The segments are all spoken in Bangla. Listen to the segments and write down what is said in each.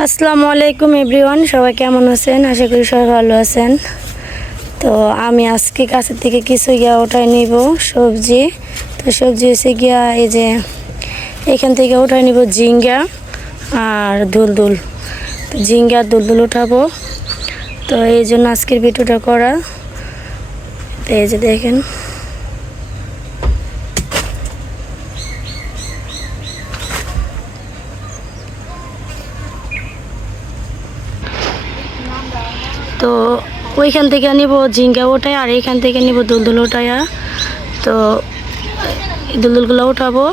আসসালামু আলাইকুম এভরিওয়ান, সবাই কেমন আছেন? আশা করি সবাই ভালো আছেন। তো আমি আজকে কাছের থেকে কিছু গিয়া ওঠাই নিব, সবজি। তো সবজি হচ্ছে গিয়া এই যে এখান থেকে ওঠাই নিব জিঙ্গা আর দুলদুল। তো জিঙ্গা দুলদুল উঠাবো। তো এই জন্য আজকের ভিডিওটা করা। তো এই যে দেখেন তো ওইখান থেকে নিব ঝিঙ্গা ওঠায় আর এইখান থেকে নিব দুলদুল ওঠায়া তো দুলদুলগুলো উঠাবো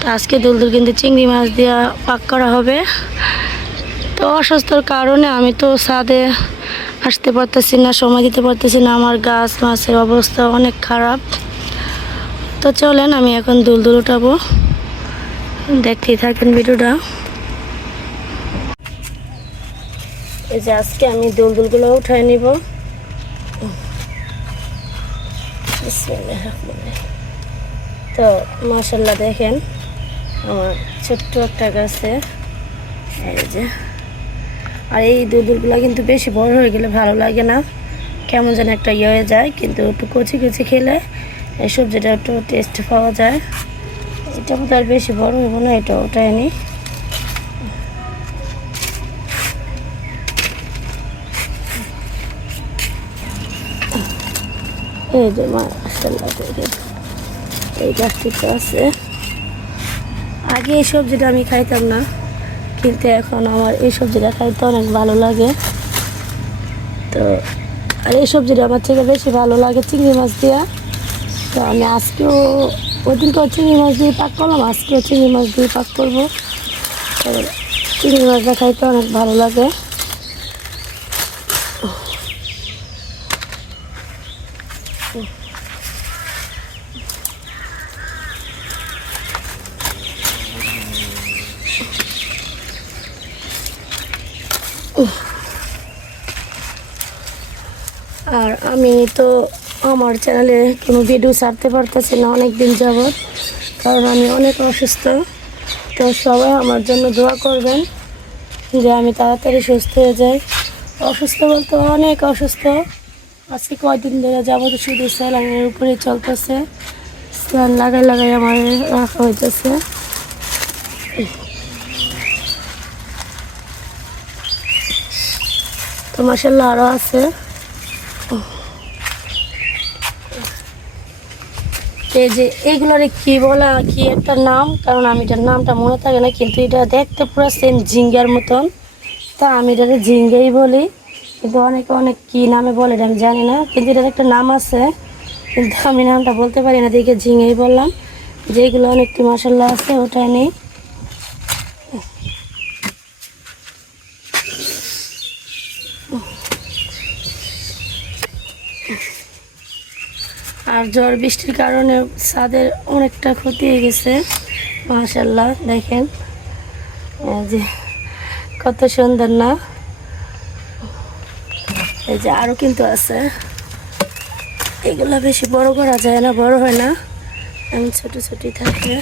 তো আজকে দুলদুল কিন্তু চিংড়ি মাছ দিয়া পাক করা হবে। তো অসুস্থর কারণে আমি তো ছাদে আসতে পারতেছি না, সময় দিতে পারতেছি না। আমার গাছ মাছের অবস্থা অনেক খারাপ। তো চলেন আমি এখন দুলদুল উঠাবো দেখতেই থাকেন ভিডিওটা। এই যে আজকে আমি দুলদুলগুলো উঠাই নিব। তো মাশাল্লাহ দেখেন, আমার ছোট্ট একটা গাছে, এই যে। আর এই দুলদুলগুলো কিন্তু বেশি বড় হয়ে গেলে ভালো লাগে না। কেমন যেন একটা ইয়ে হয়ে যায়, কিন্তু একটু কচি কচি খেলে এই সবজিটা একটু টেস্ট পাওয়া যায়। এটা তো আর বেশি বড় হব না, এটা ওটাই নিই এই যে মাসাল্লাহ দেখেন এই গাছটিতে আছে। আগে এই সবজিটা আমি খাইতাম না, কিন্তু এখন আমার এই সবজিটা খাইতে অনেক ভালো লাগে। তো, আর এই সবজিটা আমার থেকে বেশি ভালো লাগে চিংড়ি মাছ দিয়া। তো আমি আজকেও ওই দিনকেও চিংড়ি মাছ দিয়ে পাক করলাম, আজকেও চিংড়ি মাছ দিয়ে পাক করব। চিংড়ি মাছটা খাইতে অনেক ভালো লাগে আর আমি তো আমার চ্যানেলে কোনো ভিডিও ছাড়তে পারতেছি না অনেক দিন যাবৎ। কারণ আমি অনেক অসুস্থ। তো সবাই আমার জন্য দোয়া করবেন যে আমি তাড়াতাড়ি সুস্থ হয়ে যাই। অসুস্থ বলতে অনেক অসুস্থ। আজকে কয়দিন ধরে যাবত শুধু স্যালাইনের উপরে চলতেছে। স্যালাইন লাগাই লাগাই আমার রাখা হইতেছে। তো মাসাল্লাহ আরও আছে। এই যে এইগুলোর কি বলা, কি একটা নাম? কারণ আমি এটার নামটা মনে থাকে না, কিন্তু এটা দেখতে পুরো সেম ঝিঙ্গার মতন। তা আমি এটাকে ঝিঙ্গেই বলি। কিন্তু অনেকে অনেক কি নামে বলে এটা আমি জানি না, কিন্তু এটার একটা নাম আছে। কিন্তু আমি নামটা বলতে পারি না, দেখে ঝিঙ্গেই বললাম। যেগুলো অনেকটি মশলা আছে, ওটা নেই আর ঝড় বৃষ্টির কারণে ছাদের অনেকটা ক্ষতি হয়ে গেছে। মাশাল্লাহ দেখেন। যে, কত সুন্দর না? এই যে আরও কিন্তু আছে। এগুলো বেশি বড় করা যায় না, বড় হয় না। এমন ছোটো ছোটি থাকে।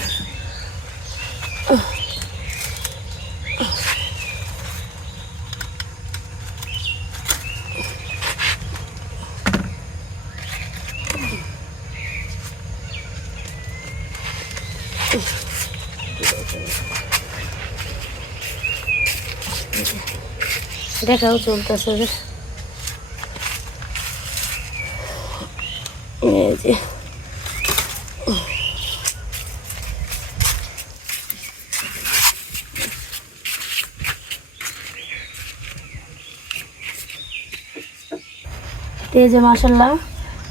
দেখাও চলতেছে যে। এই যে। মাসাল্লাহ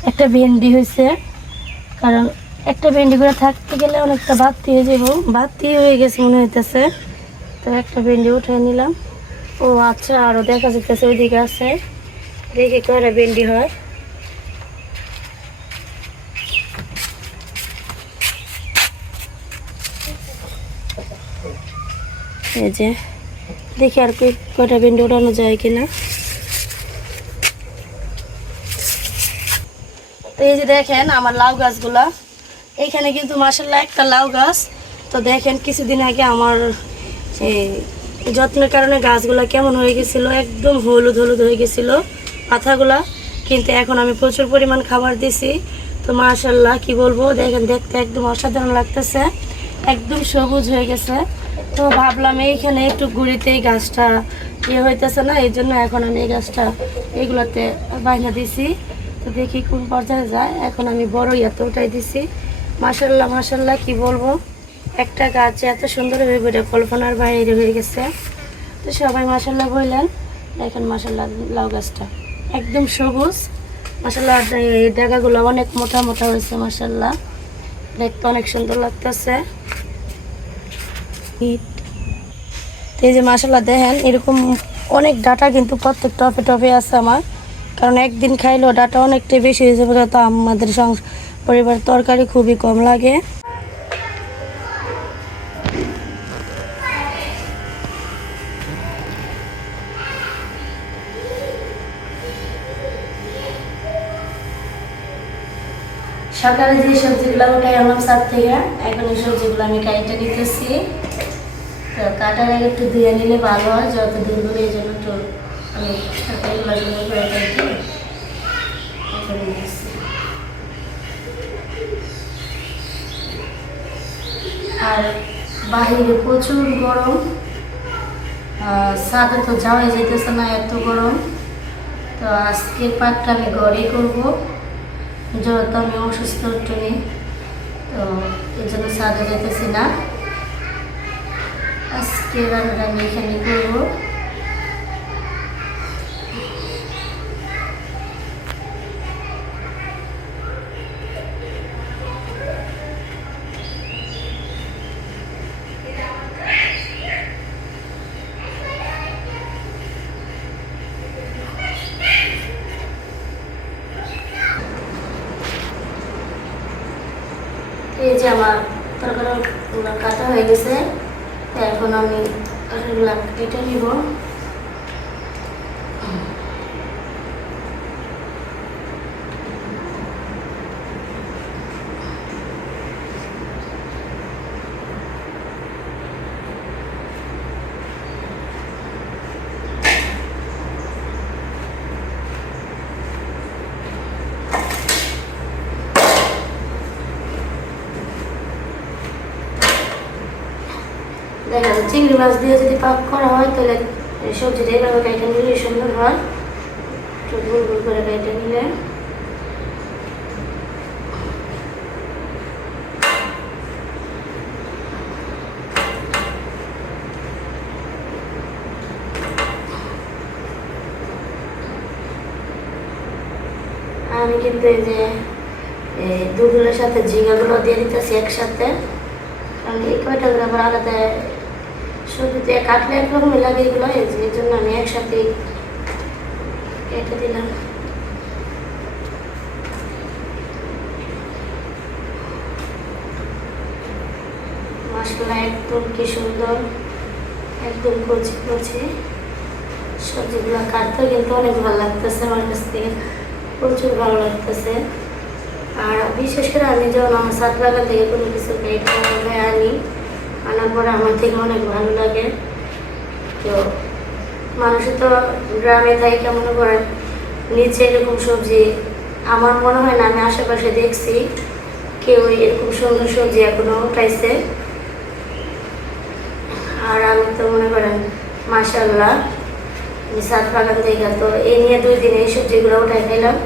একটা ভেন্ডি হয়েছে কারণ একটা ভেন্ডি করে থাকতে গেলে অনেকটা বাড়তি হয়ে যাব। বাড়তি হয়ে গেছে মনে হইতেছে। তো একটা ভেন্ডি উঠে নিলাম। ও আচ্ছা আরও দেখা যাচ্ছে ওইদিকে আছে। দেখি কয়টা ভেন্ডি হয়। এই যে, দেখি আর কই, কয়টা ভেন্ডি উঠানো যায় কিনা। এই যে দেখেন, আমার লাউ গাছগুলা। এইখানে কিন্তু মাসাল্লাহ একটা লাউ গাছ। তো দেখেন, কিছুদিন আগে আমার যত্নের কারণে গাছগুলা কেমন হয়ে গেছিল, একদম হলুদ হলুদ হয়ে গেছিল পাতাগুলা। কিন্তু এখন আমি প্রচুর পরিমাণ খাবার দিছি। তো মাশাল্লাহ কি বলব, দেখেন, দেখতে একদম অসাধারণ লাগতেছে। একদম সবুজ হয়ে গেছে। তো ভাবলাম এইখানে একটু গুড়িতেই গাছটা ইয়ে হইতেছে না, এই জন্য এখন আমি এই গাছটা এগুলোতে বাইনা দিছি। তো দেখি কোন পর্যায়ে যায়। এখন আমি বড় ইয়াতে উঠাই দিছি। মাশাল্লাহ মাশাল্লাহ কি বলব? একটা গাছ এত সুন্দর হয়ে বেড়ে কল্পনার বাইরে হয়ে গেছে। তো সবাই মাসাল্লাহ বললেন, দেখেন মাসাল্লাহ লাউ গাছটা। একদম সবুজ। মাসাল্লাহ এই ডাগাগুলো অনেক মোটা মোটা হয়েছে মাসাল্লাহ দেখতে অনেক সুন্দর লাগতেছে। এই যে মাসাল্লাহ দেখেন, এরকম অনেক ডাটা কিন্তু প্রত্যেক টপে টপে আছে আমার। কারণ একদিন খাইলেও ডাটা অনেকটাই বেশি হয়ে যাবে, তো আমাদের পরিবার তরকারি খুবই কম লাগে। সকালে যে সবজিগুলো উঠাই আনলাম সাত থেকে, এখন এই সবজিগুলো আমি কাইটে নিতেছি। তো কাটার আগে একটু ধুয়ে নিলে ভালো হয় যত দূরে এই জন্য একটু আমি কাইটে এখন নিতেছি। আর বাহিরে প্রচুর গরম। সাদে তো যাওয়াই যেতেছে না এত গরম। তো আজকের পাকটা আমি ঘরেই করব। যত আমি অসুস্থ নেই, তো এই জন্য সাদে যেতেছি না। আজকে রান্নাটা আমি এখানে করব এই যে আমার তরকারিগুলো কাটা হয়ে গেছে। এখন আমি তরকারিগুলো কেটে নিব দেখেন মাছ দিয়ে যদি পাক করা হয়, তাহলে সবজিটা এইভাবে কেটে নিলে সুন্দর হয়। একটু গোল করে কেটে নিলে। আমি কিন্তু এই যে এই দুধগুলোর সাথে ঝিঙ্গাগুলো দিয়ে দিতেছি একসাথে। কারণ এই কয়টা করে আলাদা সবজিতে কাটলে একরকমই লাগে এগুলো যে- এই জন্য আমি একসাথে কেটে দিলাম। মশলা একদম কি সুন্দর, একদম কচি কচি। সবজিগুলো কাটতে কিন্তু অনেক ভালো লাগতেছে আমার কাছ থেকে, প্রচুর ভালো লাগতেছে। আর বিশেষ করে আমি যখন আমার সাত বাগান থেকে কোনো কিছু কেটে আনি আনার পরে আমার থেকে অনেক ভালো লাগে। তো মানুষের তো গ্রামে থাকে মনে করেন, নিচে এরকম সবজি, আমার মনে হয় না, আমি আশেপাশে দেখছি, কেউ এরকম সুন্দর সবজি এখনও উঠাইছে। আর আমি তো মনে করেন মাসাল্লাহ সাত বাগান থেকে তো এই নিয়ে দুই দিনে এই সবজিগুলো উঠাই ফেলাম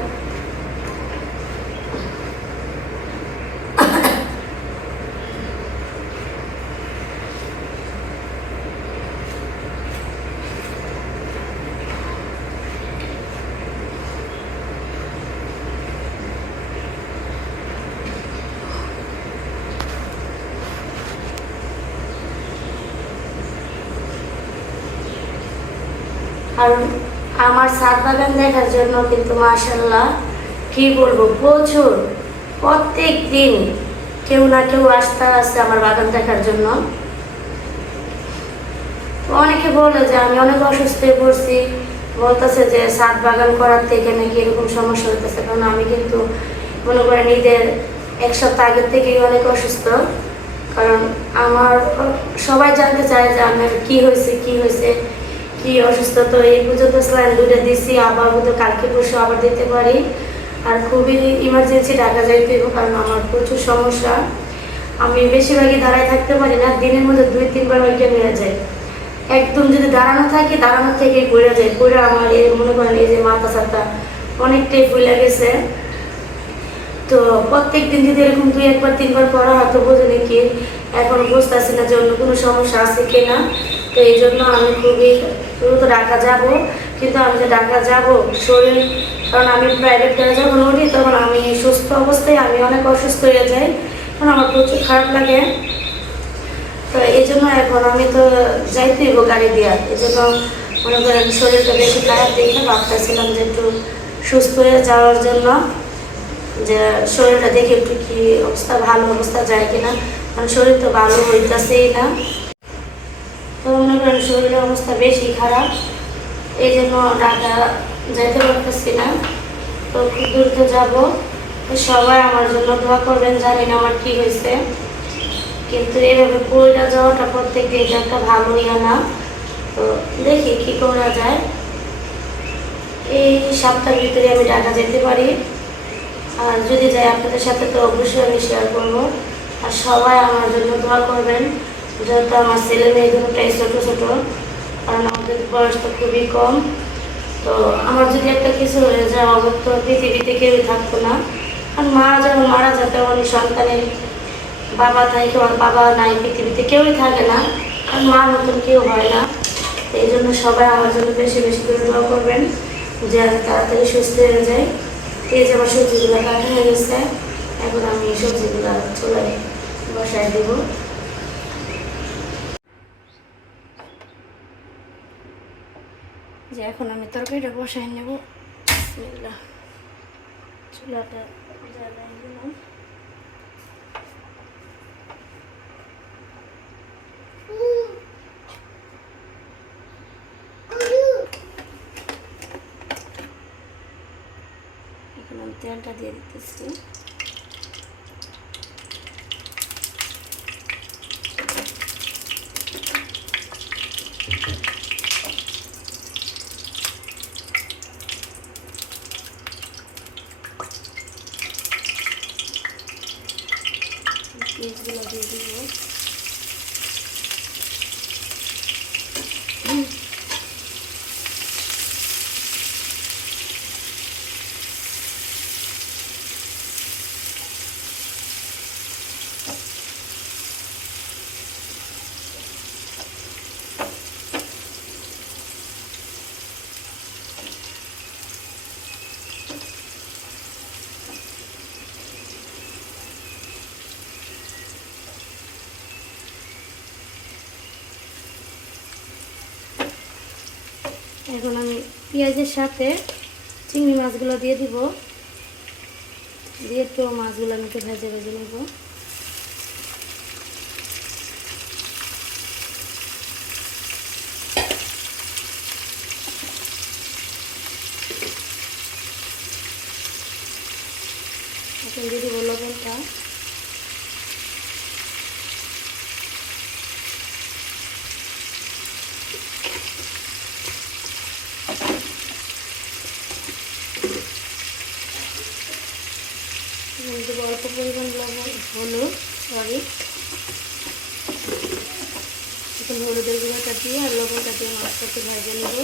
আর আমার সাত বাগান দেখার জন্য কিন্তু মাশাল্লাহ কি বলব, প্রচুর। প্রত্যেক দিন কেউ না কেউ আসতে আসছে আমার বাগান দেখার জন্য। অনেকে বলে যে আমি অনেক অসুস্থ হয়ে পড়ছি, বলতেছে যে সাত বাগান করার থেকে নাকি এরকম সমস্যা হতেছে কারণ আমি কিন্তু মনে করেন ঈদের এক সপ্তাহ আগের থেকেই অনেক অসুস্থ। কারণ আমার সবাই জানতে চায় যে আমার কি হয়েছে কি হয়েছে। কি অসুস্থ? তো এই পর্যন্ত স্যালাইন দুটো দিছি, আবার হয়তো কালকে পরশু আবার দিতে পারি। আর খুবই ইমার্জেন্সি ঢাকা যাইতে হইব কারণ আমার প্রচুর সমস্যা। আমি বেশিরভাগই দাঁড়ায় থাকতে পারি না, দিনের মধ্যে দুই, তিনবার অজ্ঞান হয়ে যায় একদম যদি দাঁড়ানো থাকে দাঁড়ানো থেকে ঘুরে যায় ঘুরে আমার এই মনে করেন এই যে মাথা সাথা অনেকটাই ফুলে গেছে। তো প্রত্যেক দিন যদি এরকম দুই, একবার, তিনবার পড়া হয়তো বোঝে নাকি এখন বুঝতেছি না যে অন্য কোনো সমস্যা আছে কিনা। তো এই জন্য আমি খুবই দ্রুত ঢাকা যাব, কিন্তু আমি যে ঢাকা যাব, শরীর, কারণ আমি প্রাইভেট গাড়ি যখন উঠি তখন আমি সুস্থ অবস্থায় আমি অনেক অসুস্থ হয়ে যাই কারণ আমার প্রচুর খারাপ লাগে। তো এই জন্য এখন আমি তো যাইতে হইব গাড়ি দিয়া, এই জন্য মনে করেন শরীরটা বেশি খারাপ দেখে ভাবতেছিলাম যে একটু সুস্থ হয়ে যাওয়ার জন্য, যে শরীরটা দেখে একটু কি অবস্থা, ভালো অবস্থা যায় কিনা, কারণ শরীর তো ভালো হইতেছেই না। তো মনে করেন শরীরের অবস্থা বেশি খারাপ এই জন্য ঢাকা যাইতে পারতেছি না। তো খুব দ্রুত যাব। সবাই আমার জন্য দোয়া করবেন জানি না আমার কি হয়েছে। কিন্তু এভাবে পড়ে যাওয়াটা প্রত্যেক দিন একটা ভালো ইয়া না। তো দেখি কি করা যায়। এই সপ্তাহের ভিতরে আমি ঢাকা যেতে পারি। আর যদি যাই আপনাদের সাথে তো অবশ্যই আমি শেয়ার করব। আর সবাই আমার জন্য দোয়া করবেন। যেহেতু আমার ছেলে মেয়ে দুটাই ছোটো ছোটো, কারণ আমাদের বয়স তো খুবই কম, তো আমার যদি একটা কিছু হয়ে যায় আমার তো পৃথিবীতে কেউই থাকতো না। আর মা যেমন মারা যায় তখন সন্তানের বাবা থাকে আমার বাবা নাই, পৃথিবীতে কেউই থাকে না, আর মা মতন কেউ হয় না। এই জন্য সবাই আমার জন্য বেশি বেশি করে দোয়া করবেন, যে তাড়াতাড়ি সুস্থ হয়ে যায়। এই যে আমার সবজিগুলো কাটা হয়ে গেছে, এখন আমি সবজিগুলো চলে বসায় দেবো। যে এখন আমি তরকারিটা বসায় নেব। বিসমিল্লাহ। চুলাটা জ্বালাই দিলাম। এখন আমি তেলটা দিয়ে দিতেছি পেঁয়াজগুলো দিয়ে দিব এখন আমি পেঁয়াজের সাথে চিংড়ি মাছগুলো দিয়ে দিব। দিয়ে তো মাছগুলো আমি একটু ভেজে ভেজে নেব এখন দিয়ে দিব লবণটা এখন দেবো অল্প পরিমাণ লবণ, হলুদ, সরি। এখন হলুদের গুঁড়োটা দিয়ে আর লবণটা দিয়ে মাছটাকে ভেজে নেব।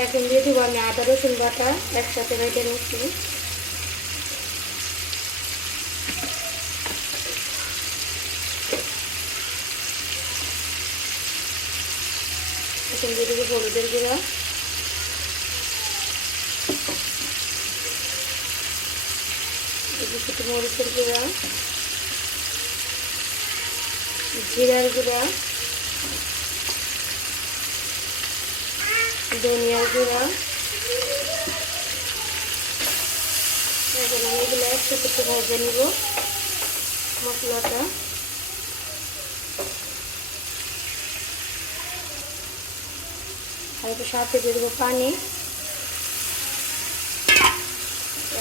এখন দিয়ে দেবো আমি আদা, রসুন বাটা একসাথে বেটে নিচ্ছি। এখন দিয়ে দেবো হলুদের গুঁড়া। মরিচের গুঁড়া। জিরার গুঁড়া। ধনিয়ার গুঁড়া। এখন আমি এগুলো একসাথে ভেজে নিব মশলাটা। আর সাথে দিয়ে দেবো পানি।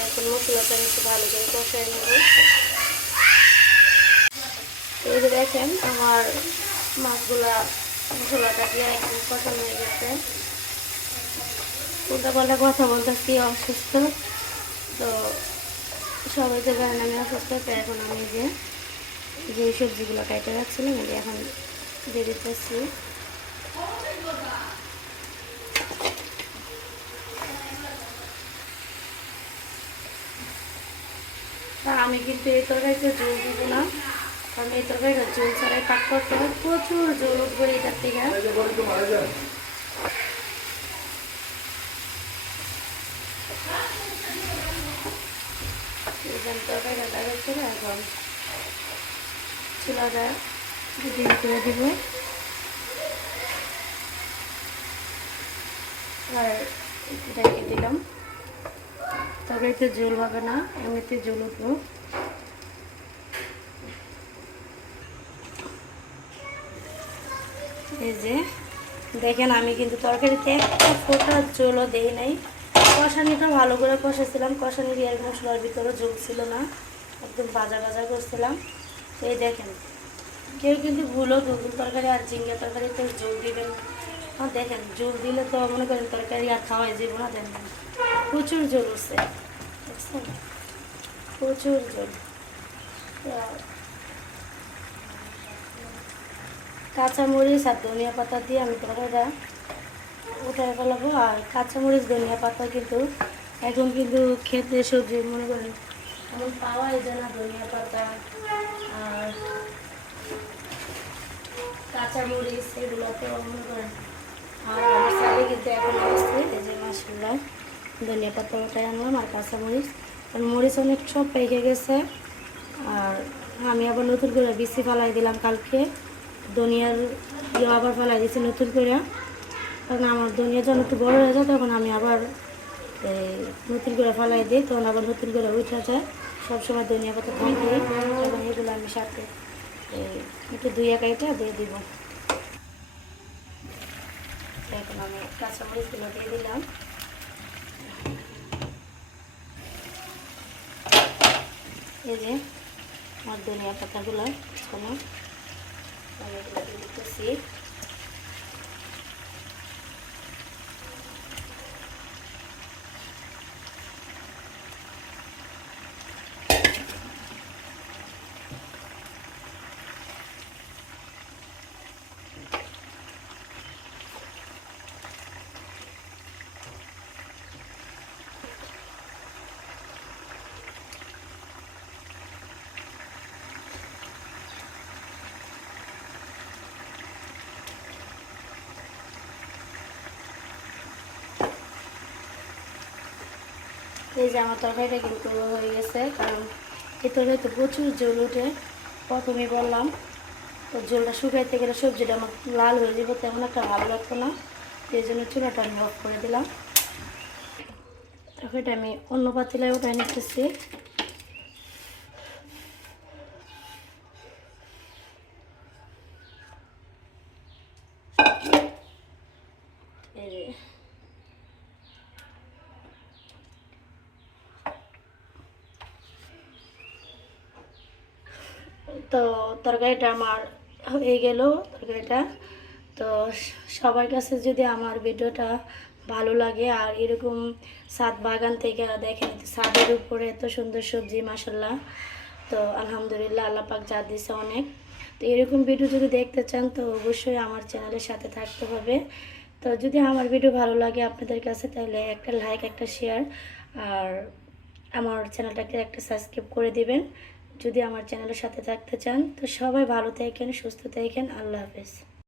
এখন মশলাটা একটু ভালো করে কষাই নেব। এই দেখেন আমার মাছগুলা মশলাটা দিয়ে একদম কষানো হয়ে গেছে। উল্টা পাল্টা কথা বলতেছি অসুস্থ। তো সবাই তো কারণে আমি অসুস্থ, তো এখন আমি যে যে সবজিগুলো কেটে রাখছিলাম এটি এখন তা আমি কিন্তু এই তরকারিতে জল দিব না, কারণ এই তরকারিটা জল ছাড়াই পাক করতে হয়। প্রচুর জল উঠবে এটার থেকে এরকম তরকারিটা লাগাচ্ছে না এখন তরকারিতে জল হবে না, এমনিতে জল উঠবো এই যে, দেখেন আমি কিন্তু তরকারিতে একটা ফোটা জলও দেই নাই। কষানিটা ভালো করে কষাছিলাম কষানি দিয়ে মশলার ভিতরে জল ছিল না। একদম ভাজা ভাজা করছিলাম। এই দেখেন কেউ কিন্তু ভুলও দুগুল তরকারি আর ঝিঙ্গা তরকারিতে জল দিবেন হ্যাঁ দেখেন জল দিলে তো মনে করেন তরকারি আর খাওয়াই যাব না, দেখেন। প্রচুর জল উঠছে প্রচুর তো কাঁচামরিচ আর ধনিয়া পাতা দিয়ে আমি তরকারিটা উঠায় ফেলাবো। আর কাঁচামরিচ, ধনিয়া পাতা কিন্তু এখন কিন্তু খেতে সবজি মনে করেন এখন পাওয়াই যায় না ধনিয়া পাতা আর ধনিয়া পাতা আনলাম আর আর মরিচ অনেক সব পেকে গেছে। আর আমি আবার নতুন করে ফালাই দিলাম কালকে। ধনিয়ার ইয়ে আবার ফালাই দিয়েছি নতুন করে। কারণ আমার ধনিয়া যখন একটু বড়ো হয়ে যায় তখন আমি আবার নতুন করে ফালাই দিই, তখন আবার নতুন করে উঠে যায়। সবসময় ধনিয়া পাতা থাকে। তখন এগুলো আমি সাথে একটু দুই এক আইটা দিয়ে দিব। এখন আমি কাঁচামরিচগুলো দিয়ে দিলাম। এই যে আমার ধনিয়া পাতাগুলো শোনো আমি এগুলো দিয়ে দিতেছি। এই যে আমার তরকারিটা কিন্তু হয়ে গেছে, কারণ এই তরকারিতে প্রচুর জল উঠে প্রথমেই বললাম, তো জলটা শুকাইতে গেলে সবজিটা আমার লাল হয়ে যাবে, তেমন একটা ভালো লাগতো না। এই জন্য চুলাটা আমি অফ করে দিলাম। তরকারিটা আমি অন্য পাতিলায় ওটাই নিতেছি এই যে তো তরকারিটা আমার হয়ে গেল তরকারিটা। তো সবার কাছে যদি আমার ভিডিওটা ভালো লাগে আর এরকম সাত বাগান থেকে দেখেন ছাদের উপরে এত সুন্দর সবজি মাসাল্লাহ তো আলহামদুলিল্লাহ আল্লাহ পাক যা দিছে অনেক। তো এরকম ভিডিও যদি দেখতে চান তো অবশ্যই আমার চ্যানেলের সাথে থাকতে হবে। তো যদি আমার ভিডিও ভালো লাগে আপনাদের কাছে তাহলে একটা লাইক, একটা শেয়ার আর আমার চ্যানেলটাকে একটা সাবস্ক্রাইব করে দিবেন। যদি আমার চ্যানেলের সাথে থাকতে চান তো সবাই ভালো থাকেন সুস্থ থাকেন আল্লাহ হাফেজ।